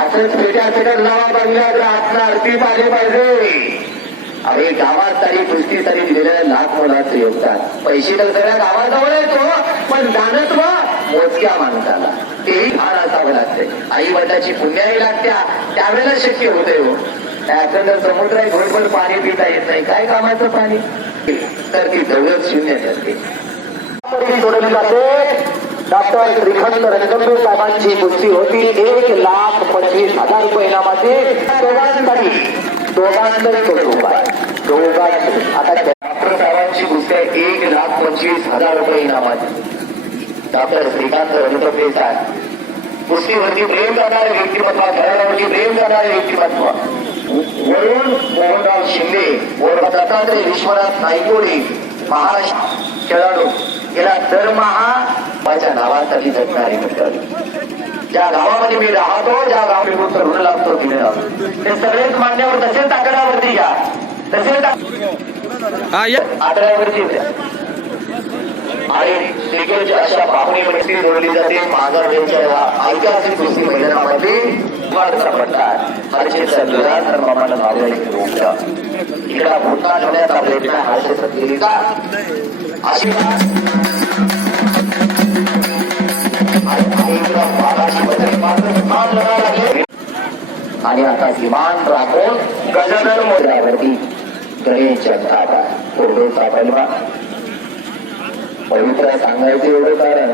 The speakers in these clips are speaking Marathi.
असंच पेट्या पेटत नावा बंगल्यात आत्मा आरती पाहिजे पाहिजे अरे गावात तरी कुस्तीसाठी दिलेलं लाख मोलाचं योगदान पैसे तर सगळ्या गावाजवळ येतो पण दानत्व मोजक्या माणसाला तेही फार असावं लागते आई वडिलाची पुण्याही लागत्या त्यावेळेला शक्य होते हो त्याचं जर समुद्र घोडभर पाणी पिता येत नाही काय कामाचं पाणी तर ती जवळ शून्य ठरते सोडवली जाते डॉक्टर श्रीखंड रंगंबीर साहेबांची कुस्ती होती. एक लाख पंचवीस हजार रुपये इनामाची दोघांसाठी दोघांचे तो उपाय. दोघांची आता डॉक्टर साहेबांची कुस्ती आहे. एक लाख पंचवीस हजार रुपये इनामाची. डॉक्टर श्रीकांत रंगंबीर साहेब कुस्तीवरती प्रेम करणारे व्यक्तिमत्व घरावरती प्रेम करणारे व्यक्तिमत्व. वरून मोहनराव शिंदे व दत्तात्रय विश्वनाथ नाईकोडी महाराष्ट्र खेळाडू. गेला दरमहा माझ्या नावासाठी जगणारी मंडळी ज्या गावामध्ये मी राहतो ज्या गावात मी ऋण लागतो तिने ते सगळेच मान्यवर तसेच आकड्यावरती घ्या. तसेच हा या. आकड्यावरती आणि क्रिकेट अशा भावनी मंडळी जोडली जाते. माझा यांच्या ऐतिहासिक कुस्ती मैदानामध्ये इकडा ठेवण्याचा प्रयत्न सत्तेचा अशी आणि आता विमान राखून गजानन मोजण्यावरती गणेश जनता पूर्वेचा पवित्र सांगायचं एवढं कारण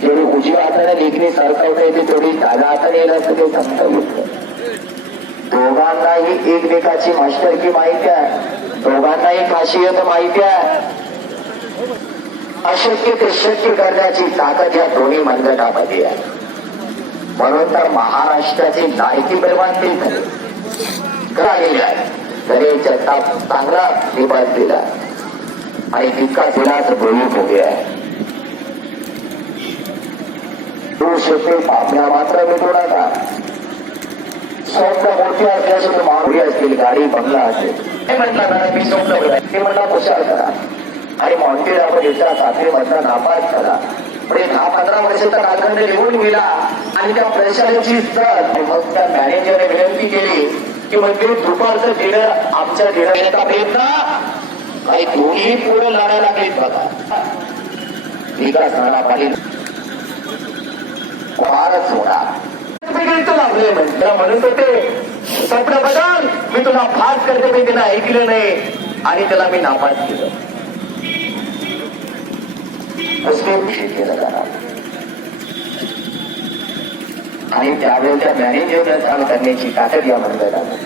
जेवढी उजव्या हाताने लेखणी सरकावता येते तेवढी डाव्या हाताने येणार असं ते सांगता येत. दोघांनाही एकमेकाची मास्टरकी माहिती आहे. दोघांनाही खासियत माहिती आहे. अशक्य ते शक्य करण्याची ताकद या दोन्ही मंडळामध्ये आहे. म्हणून तर महाराष्ट्राची नायकी बर्बाद ते झाले आहे गणेश जगताप चांगला निभाग दिला. आणि तितका दिलाच भूमी उभे आहे तू शेती पापण्या मात्र मिटू का स्वप्न मोठी असल्यास माहुरी असतील गाडी बंगला असेल ते म्हटलं ना मी स्वप्न ते म्हटलं कुशाल करा आणि माउंटेन आपण याच्या साखरे मधला नापास करा पुढे दहा पंधरा वर्षाचा कालखंड निघून गेला आणि त्या प्रशासनाची सर मग त्या मॅनेजरने विनंती केली की म्हणजे दुपारचं डिनर आमच्या डिनर येण्याचा प्रयत्न काही दोन्ही पुढे लढायला लागेल बघा. विकास राणा पाटील फारच होणार लागले म्हणजे म्हणून तर ते स्वप्न बदल. मी तुला फास करते मी तिला ऐकलं नाही. आणि त्याला मी नापास केलं. मुस्लिम केलं जाणार आणि त्यावेळेच्या मॅनेजरला चालू करण्याची ताकद या मंडळामध्ये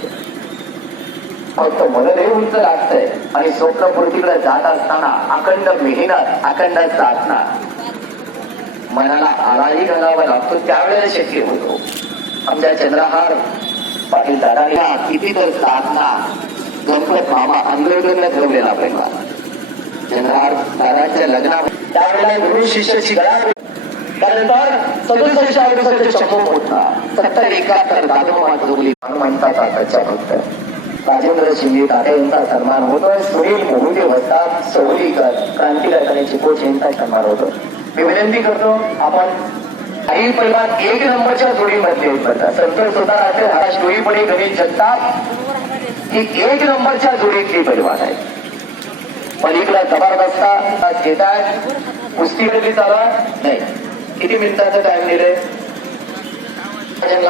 फक्त मन उंच लागतंय. आणि स्वप्नपूर्तीकडे जात असताना अखंड मेहनत अखंड साधना मनाला आराही घालावा लागतो. त्यावेळेला शक्य होतो. आमच्या चंद्रहार पाटील दादांना किती तर साधना गणपत मामा आंबेडकरने ठरवलेला पहिला. चंद्रहार दादाच्या लग्ना त्यावेळेला गुरु शिष्य शिकला त्यानंतर सदुसष्ट अडुसष्ट शंभर होता. सत्तर एकाहत्तर दादोबा जोगली. हनुमंताचा त्याच्या भक्त राजेंद्र शिंदे दादा यांचा सन्मान होतोय सुनील मोहुले वस्तात सौलीकर क्रांतिकारकांची कोच यांचा सन्मान होतो मी विनंती करतो आपण काही परिवार एक नंबरच्या जोडीमध्ये संतोष सुतार असेल हराश डोईपणे गणेश जगताप ही एक नंबरच्या जोडीतली परिवार आहे पलीकडे जबरदस्त घेत आहेत कुस्तीकडे कधी चालू नाही किती मिनिटाचा टाइम दिले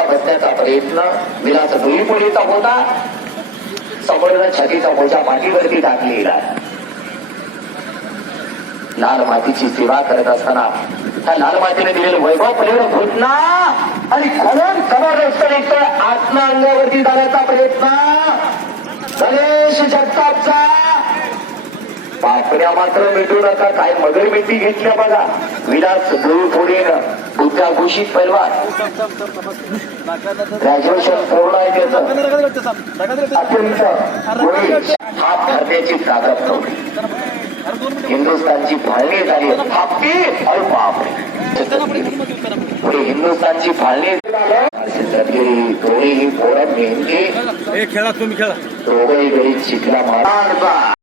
बसण्याचा प्रयत्न विलास डोईपणीचा होता संपूर्ण छातीचा बोजा मातीवरती टाकलेला आहे. लाल मातीची सेवा करत असताना त्या लाल मातीने दिलेलं वैभव पलीकडे घुटना आणि खरंच जबरदस्त निघतोय आत्मा अंगावरती जाण्याचा प्रयत्न. गणेश जगतापचा पापड्या मात्र मिटू नका. काय मगर मिठी घेतल्या बघा. विलास गुरु थोडीनं बुद्धा घोषित पैलवान ग्रॅज्युएशन पूर्ण आहे त्याचं. अत्यंत हात धरण्याची ताकद नव्हती हिंदुस्थानची फाळणी झाली. हापी अरे बापरे. पुढे हिंदुस्थानची फाळणी खेळा तुम्ही खेळा. दोघंही घरी शिकला महाराज